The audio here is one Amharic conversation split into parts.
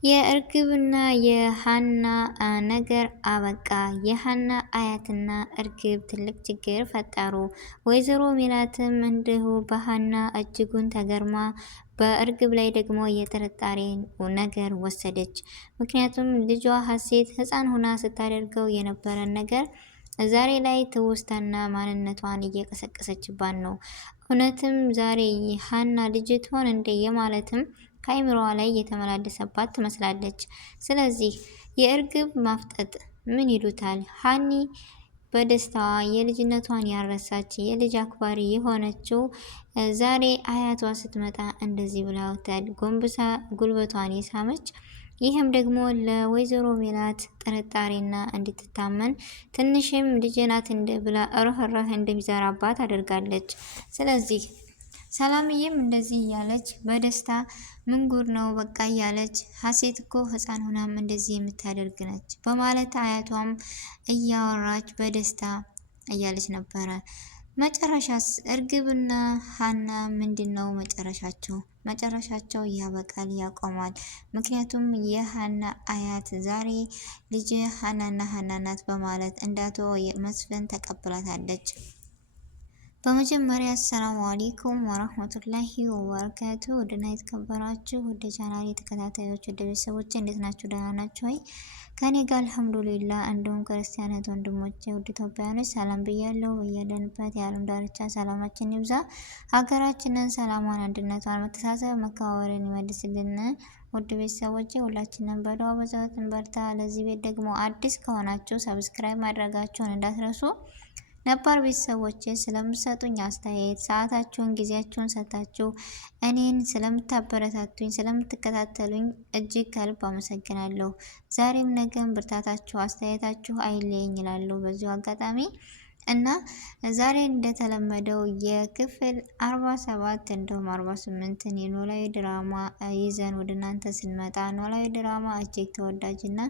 የእርግብና የሀና ነገር አበቃ። የሀና አያትና እርግብ ትልቅ ችግር ፈጠሩ። ወይዘሮ ሜላትም እንዲሁ በሀና እጅጉን ተገርማ በእርግብ ላይ ደግሞ የጥርጣሬ ነገር ወሰደች። ምክንያቱም ልጇ ሀሴት ሕፃን ሆና ስታደርገው የነበረን ነገር ዛሬ ላይ ትውስታና ማንነቷን እየቀሰቀሰችባት ነው። እውነትም ዛሬ ሀና ልጅ ትሆን እንደ የማለትም ከአይምሮዋ ላይ የተመላለሰባት ትመስላለች። ስለዚህ የእርግብ ማፍጠጥ ምን ይሉታል? ሀኒ በደስታዋ የልጅነቷን ያረሳች የልጅ አክባሪ የሆነችው ዛሬ አያቷ ስትመጣ እንደዚህ ብላውታል፣ ጎንብሳ ጉልበቷን የሳመች። ይህም ደግሞ ለወይዘሮ ሜላት ጥርጣሬና እንድትታመን ትንሽም ልጅ ናት ብላ ርህራህ እንደሚዘራባት አድርጋለች። ስለዚህ ሰላምዬም እንደዚህ እያለች በደስታ ምን ጉድ ነው በቃ እያለች ሀሴት እኮ ሕፃን ሆናም እንደዚህ የምታደርግ ነች በማለት አያቷም እያወራች በደስታ እያለች ነበረ። መጨረሻስ እርግብና ሀና ምንድን ነው መጨረሻቸው? መጨረሻቸው ያበቃል፣ ያቆማል። ምክንያቱም የሀና አያት ዛሬ ልጅ ሀናና ሀና ናት በማለት እንዳቶ መስፍን ተቀብላታለች። በመጀመሪያ አሰላሙ አለይኩም ወራህመቱላሂ ወበረካቱ። ወደና የተከበራችሁ ወደ ቻናሌ ተከታታዮች ወደ ቤተሰቦቼ እንዴት ናችሁ? ደህና ናችሁ ወይ? ከኔ ጋር አልሐምዱሊላህ። እንዲሁም ክርስቲያናት ወንድሞቼ ውድ ኢትዮጵያውያኖች ሰላም ብያለሁ። በያለንበት የዓለም ዳርቻ ሰላማችን ይብዛ። ሀገራችንን ሰላሟን፣ አንድነቷን፣ መተሳሰብ፣ መከባበርን ይመልስልን። ውድ ቤተሰቦቼ ሁላችንም በዱዓ በጸሎት እንበርታ። ለዚህ ቤት ደግሞ አዲስ ከሆናችሁ ሰብስክራይብ ማድረጋችሁን እንዳትረሱ። ነባር ቤተሰቦቼ ስለምትሰጡኝ አስተያየት ሰዓታችሁን ጊዜያችሁን ሰጥታችሁ እኔን ስለምታበረታቱኝ ስለምትከታተሉኝ እጅግ ከልብ አመሰግናለሁ። ዛሬም ነገም ብርታታችሁ አስተያየታችሁ አይለየኝ ይላሉ በዚሁ አጋጣሚ እና ዛሬ እንደተለመደው የክፍል 47 እንዲሁም 48ን የኖላዊ ድራማ ይዘን ወደ እናንተ ስንመጣ ኖላዊ ድራማ እጅግ ተወዳጅና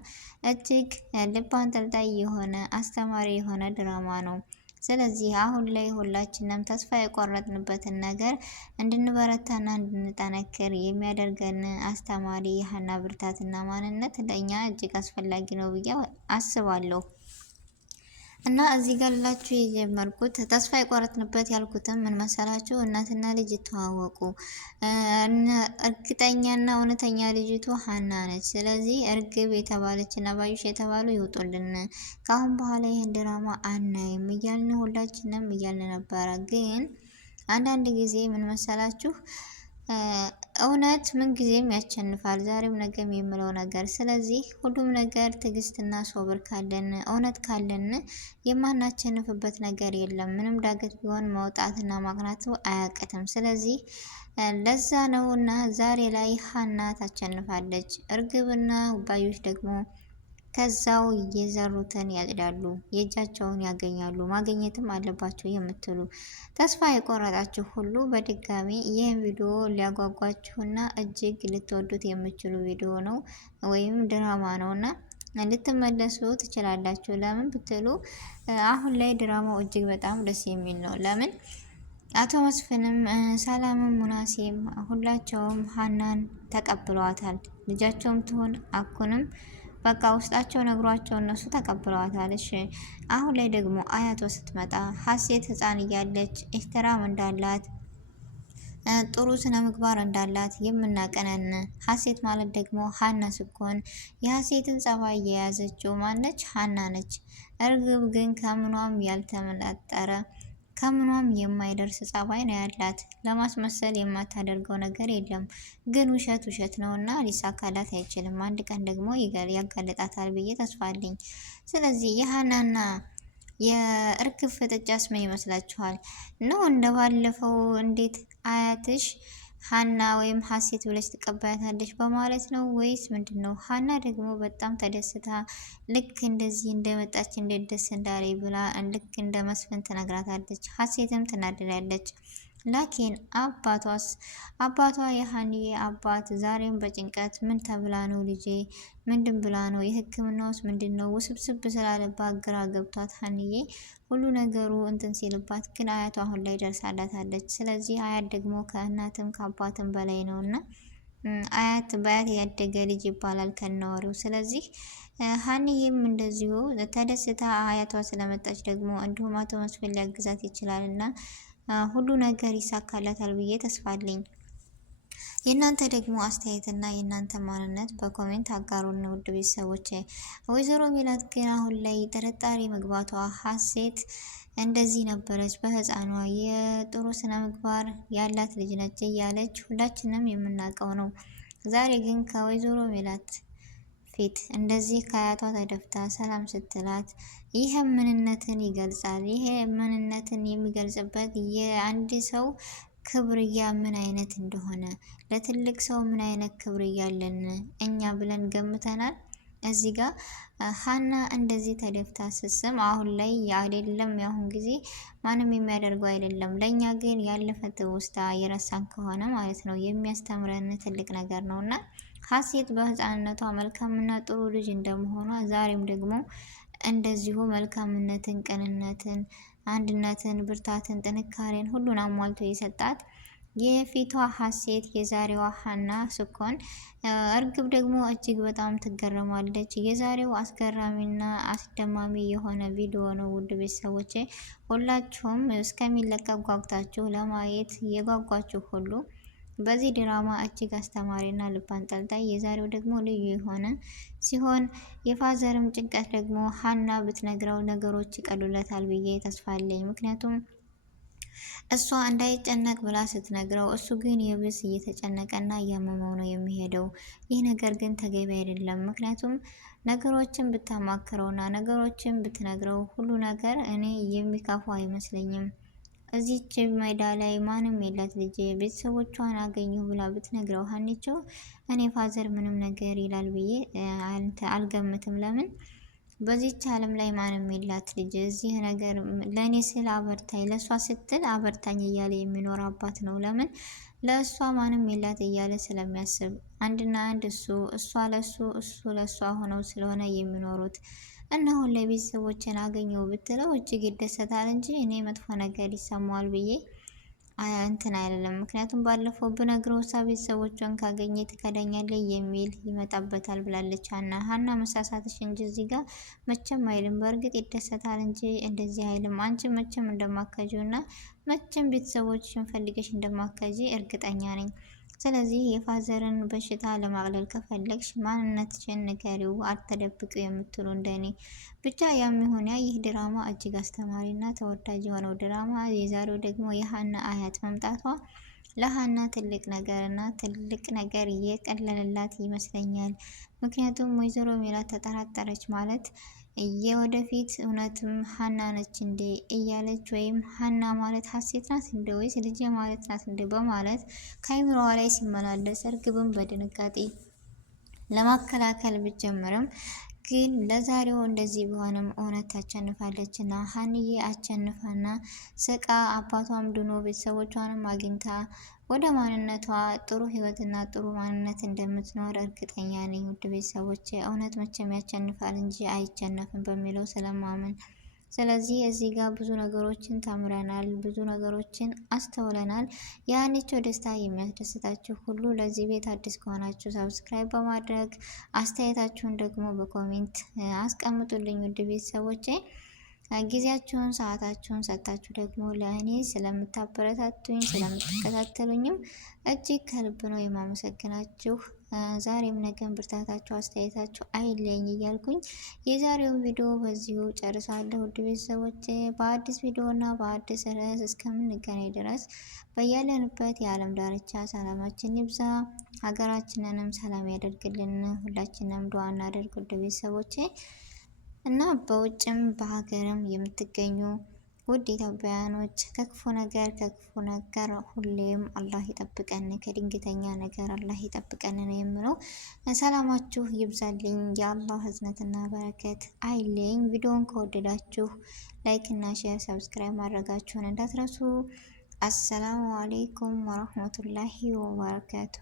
እጅግ ልብ አንጠልጣይ የሆነ አስተማሪ የሆነ ድራማ ነው። ስለዚህ አሁን ላይ ሁላችንም ተስፋ የቆረጥንበትን ነገር እንድንበረታና እንድንጠነክር የሚያደርገን አስተማሪ የሀና ብርታትና ማንነት ለእኛ እጅግ አስፈላጊ ነው ብዬ አስባለሁ። እና እዚህ ጋር ላችሁ የጀመርኩት ተስፋ የቆረጥንበት ያልኩትም ምን መሰላችሁ? እናትና ልጅ ይተዋወቁ። እርግጠኛና እውነተኛ ልጅቱ ሀና ነች። ስለዚህ እርግብ የተባለች እና ባዩሽ የተባሉ ይውጡልን፣ ከአሁን በኋላ ይህን ድራማ አናይም እያልን ሁላችንም እያልን ነበረ። ግን አንዳንድ ጊዜ ምን መሰላችሁ እውነት ምን ጊዜም ያሸንፋል፣ ዛሬም ነገም የምለው ነገር። ስለዚህ ሁሉም ነገር ትዕግስትና ሶብር ካለን እውነት ካለን የማናሸንፍበት ነገር የለም። ምንም ዳገት ቢሆን መውጣትና ማቅናቱ አያቅትም። ስለዚህ ለዛ ነው እና ዛሬ ላይ ሀና ታሸንፋለች። እርግብና ባዩሽ ደግሞ ከዛው የዘሩትን ያጭዳሉ፣ የእጃቸውን ያገኛሉ። ማግኘትም አለባቸው የምትሉ ተስፋ የቆረጣችሁ ሁሉ በድጋሚ ይህን ቪዲዮ ሊያጓጓችሁና እጅግ ልትወዱት የምችሉ ቪዲዮ ነው ወይም ድራማ ነው እና ልትመለሱ ትችላላችሁ። ለምን ብትሉ አሁን ላይ ድራማው እጅግ በጣም ደስ የሚል ነው። ለምን አቶ መስፍንም ሰላምም ሙናሴም ሁላቸውም ሀናን ተቀብለዋታል። ልጃቸውም ትሆን አኩንም በቃ ውስጣቸው ነግሯቸው እነሱ ተቀብለዋታል። እሺ አሁን ላይ ደግሞ አያቷ ስትመጣ ሀሴት ሕፃን እያለች ኤህትራም እንዳላት ጥሩ ስነ ምግባር እንዳላት የምናቀነን ሀሴት ማለት ደግሞ ሀና ስኮን የሀሴትን ጸባይ የያዘችው ማነች? ሀና ነች። እርግብ ግን ከምኗም ያልተመላጠረ ከምኗም የማይደርስ ጸባይ ነው ያላት። ለማስመሰል የማታደርገው ነገር የለም። ግን ውሸት ውሸት ነው እና ሊሳካላት አይችልም። አንድ ቀን ደግሞ ያጋለጣታል ብዬ ተስፋ አለኝ። ስለዚህ የሀናና የእርግብ ፍጥጫስ ምን ይመስላችኋል? ነው እንደባለፈው እንዴት አያትሽ ሀና ወይም ሀሴት ብለሽ ትቀበያታለሽ በማለት ነው ወይስ ምንድን ነው? ሀና ደግሞ በጣም ተደስታ ልክ እንደዚህ እንደመጣች እንዴት ደስ እንዳለኝ ብላ ልክ እንደ መስፍን ትነግራታለች። ሀሴትም ትናደዳለች። ላኪን አባቷ የሀኒዬ አባት ዛሬም በጭንቀት ምን ተብላ ነው ልጄ? ምንድን ብላ ነው? የሕክምናውስ ምንድን ነው? ውስብስብ ስላለባት ግራ ገብቷት ሀኒዬ ሁሉ ነገሩ እንትን ሲልባት፣ ግን አያቷ አሁን ላይ ደርሳላታለች። ስለዚህ አያት ደግሞ ከእናትም ከአባትም በላይ ነው እና አያት በአያት ያደገ ልጅ ይባላል ከነወሬው። ስለዚህ ሀኒዬም እንደዚሁ ተደስታ አያቷ ስለመጣች ደግሞ እንዲሁም አቶ መስፍን ሊያግዛት ይችላል እና ሁሉ ነገር ይሳካላታል ብዬ ተስፋ አለኝ። የእናንተ ደግሞ አስተያየትና የእናንተ ማንነት በኮሜንት አጋሩን ውድ ቤተሰቦች። ወይዘሮ ሜላት ግን አሁን ላይ ጥርጣሬ መግባቷ ሀሴት እንደዚህ ነበረች በህፃኗ የጥሩ ስነ ምግባር ያላት ልጅ ነች እያለች ሁላችንም የምናውቀው ነው። ዛሬ ግን ከወይዘሮ ሜላት ፊት እንደዚህ ከአያቷ ተደፍታ ሰላም ስትላት ይህ ምንነትን ይገልጻል። ይሄ ምንነትን የሚገልጽበት የአንድ ሰው ክብርያ ምን አይነት እንደሆነ ለትልቅ ሰው ምን አይነት ክብርያ አለን እኛ ብለን ገምተናል። እዚህ ጋር ሀና እንደዚህ ተደፍታ ስስም አሁን ላይ አይደለም የአሁን ጊዜ ማንም የሚያደርገው አይደለም። ለእኛ ግን ያለፈ ትውስታ የረሳን ከሆነ ማለት ነው የሚያስተምረን ትልቅ ነገር ነው እና ሀሴት በህፃንነቷ መልካምና ጥሩ ልጅ እንደመሆኗ ዛሬም ደግሞ እንደዚሁ መልካምነትን፣ ቅንነትን፣ አንድነትን፣ ብርታትን፣ ጥንካሬን ሁሉን አሟልቶ የሰጣት የፊቷ ሀሴት የዛሬዋ ሀና ስኮን እርግብ ደግሞ እጅግ በጣም ትገረማለች። የዛሬው አስገራሚና አስደማሚ የሆነ ቪዲዮ ነው ውድ ቤተሰቦቼ። ሁላችሁም እስከሚለቀቅ ጓጉታችሁ ለማየት የጓጓችሁ ሁሉ በዚህ ድራማ እጅግ አስተማሪና ልብ አንጠልጣይ የዛሬው ደግሞ ልዩ የሆነ ሲሆን የፋዘርም ጭንቀት ደግሞ ሀና ብትነግረው ነገሮች ይቀሉለታል ብዬ ተስፋ አለኝ። ምክንያቱም እሷ እንዳይጨነቅ ብላ ስትነግረው እሱ ግን የብስ እየተጨነቀና እያመመው ነው የሚሄደው። ይህ ነገር ግን ተገቢ አይደለም። ምክንያቱም ነገሮችን ብታማክረውና ነገሮችን ብትነግረው ሁሉ ነገር እኔ የሚካፉ አይመስለኝም። እዚች ሜዳ ላይ ማንም የላት ልጅ ቤተሰቦቿን አገኘሁ ብላ ብትነግረው ሀኒቾ እኔ ፋዘር ምንም ነገር ይላል ብዬ አልገምትም። ለምን በዚች ዓለም ላይ ማንም የላት ልጅ እዚህ ነገር ለእኔ ስል አበርታኝ፣ ለእሷ ስትል አበርታኝ እያለ የሚኖር አባት ነው። ለምን ለእሷ ማንም የላት እያለ ስለሚያስብ አንድና አንድ እሷ ለእሱ እሱ ለእሷ ሆነው ስለሆነ የሚኖሩት እና አሁን ላይ ቤተሰቦችን አገኘው ብትለው እጅግ ይደሰታል እንጂ እኔ መጥፎ ነገር ይሰማዋል ብዬ እንትን አይደለም። ምክንያቱም ባለፈው ብነግረው እሷ ቤተሰቦቿን ካገኘ ትከዳኛለች የሚል ይመጣበታል ብላለች ሀና መሳሳትሽ እንጂ እዚህ ጋር መቼም አይልም። በእርግጥ ይደሰታል እንጂ እንደዚህ አይልም። አንቺ መቼም እንደማከጂው እና መቼም ቤተሰቦችሽን ፈልገሽ እንደማከጂ እርግጠኛ ነኝ። ስለዚህ የፋዘርን በሽታ ለማቅለል ከፈለግሽ ማንነትሽን ንገሪው፣ አትደብቂው የምትሉ እንደኔ ብቻ ያም ይሁን ያ ይህ ድራማ እጅግ አስተማሪና ተወዳጅ የሆነው ድራማ የዛሬው ደግሞ የሀና አያት መምጣቷ ለሀና ትልቅ ነገርና ትልቅ ነገር እየቀለለላት ይመስለኛል። ምክንያቱም ወይዘሮ ሜላት ተጠራጠረች ማለት የወደፊት እውነትም ሀና ነች እንዴ እያለች ወይም ሀና ማለት ሀሴት ናት እንደ ወይስ ልጅ ማለት ናት እንደ በማለት ከአይምሮዋ ላይ ሲመላለስ እርግብም በድንጋጤ ለማከላከል ብጀምርም ግን ለዛሬው እንደዚህ ቢሆንም እውነት ታሸንፋለች እና ሀንዬ አሸንፋና ስቃ አባቷም ድኖ ቤተሰቦቿንም አግኝታ ወደ ማንነቷ ጥሩ ህይወትና ጥሩ ማንነት እንደምትኖር እርግጠኛ ነኝ። ውድ ቤተሰቦች እውነት መቼም ያሸንፋል እንጂ አይሸነፍም በሚለው ስለማመን፣ ስለዚህ እዚህ ጋር ብዙ ነገሮችን ተምረናል፣ ብዙ ነገሮችን አስተውለናል። የሀኒቾ ደስታ የሚያስደስታችሁ ሁሉ ለዚህ ቤት አዲስ ከሆናችሁ ሰብስክራይብ በማድረግ አስተያየታችሁን ደግሞ በኮሜንት አስቀምጡልኝ። ውድ ቤተሰቦቼ ጊዜያችሁን ሰዓታችሁን ሰጥታችሁ ደግሞ ለእኔ ስለምታበረታቱኝ ስለምትከታተሉኝም እጅግ ከልብ ነው የማመሰግናችሁ። ዛሬም ነገም ብርታታችሁ አስተያየታችሁ አይለኝ እያልኩኝ የዛሬውን ቪዲዮ በዚሁ ጨርሳለሁ። ውድ ቤተሰቦቼ በአዲስ ቪዲዮ እና በአዲስ ርዕስ እስከምንገናኝ ድረስ በያለንበት የዓለም ዳርቻ ሰላማችን ይብዛ፣ ሀገራችንንም ሰላም ያደርግልን። ሁላችንም ዱዓ እናደርግ ውድ ቤተሰቦቼ እና በውጭም በሀገርም የምትገኙ ውድ ኢትዮጵያውያኖች ከክፉ ነገር ሁሌም አላህ ይጠብቀን፣ ከድንገተኛ ነገር አላህ ይጠብቀን ነው የምለው። ሰላማችሁ ይብዛልኝ፣ የአላህ ህዝነትና በረከት አይለኝ። ቪዲዮውን ከወደዳችሁ ላይክ እና ሼር፣ ሰብስክራይብ ማድረጋችሁን እንዳትረሱ። አሰላሙ አሌይኩም ወረህመቱላሂ ወበረካቱ።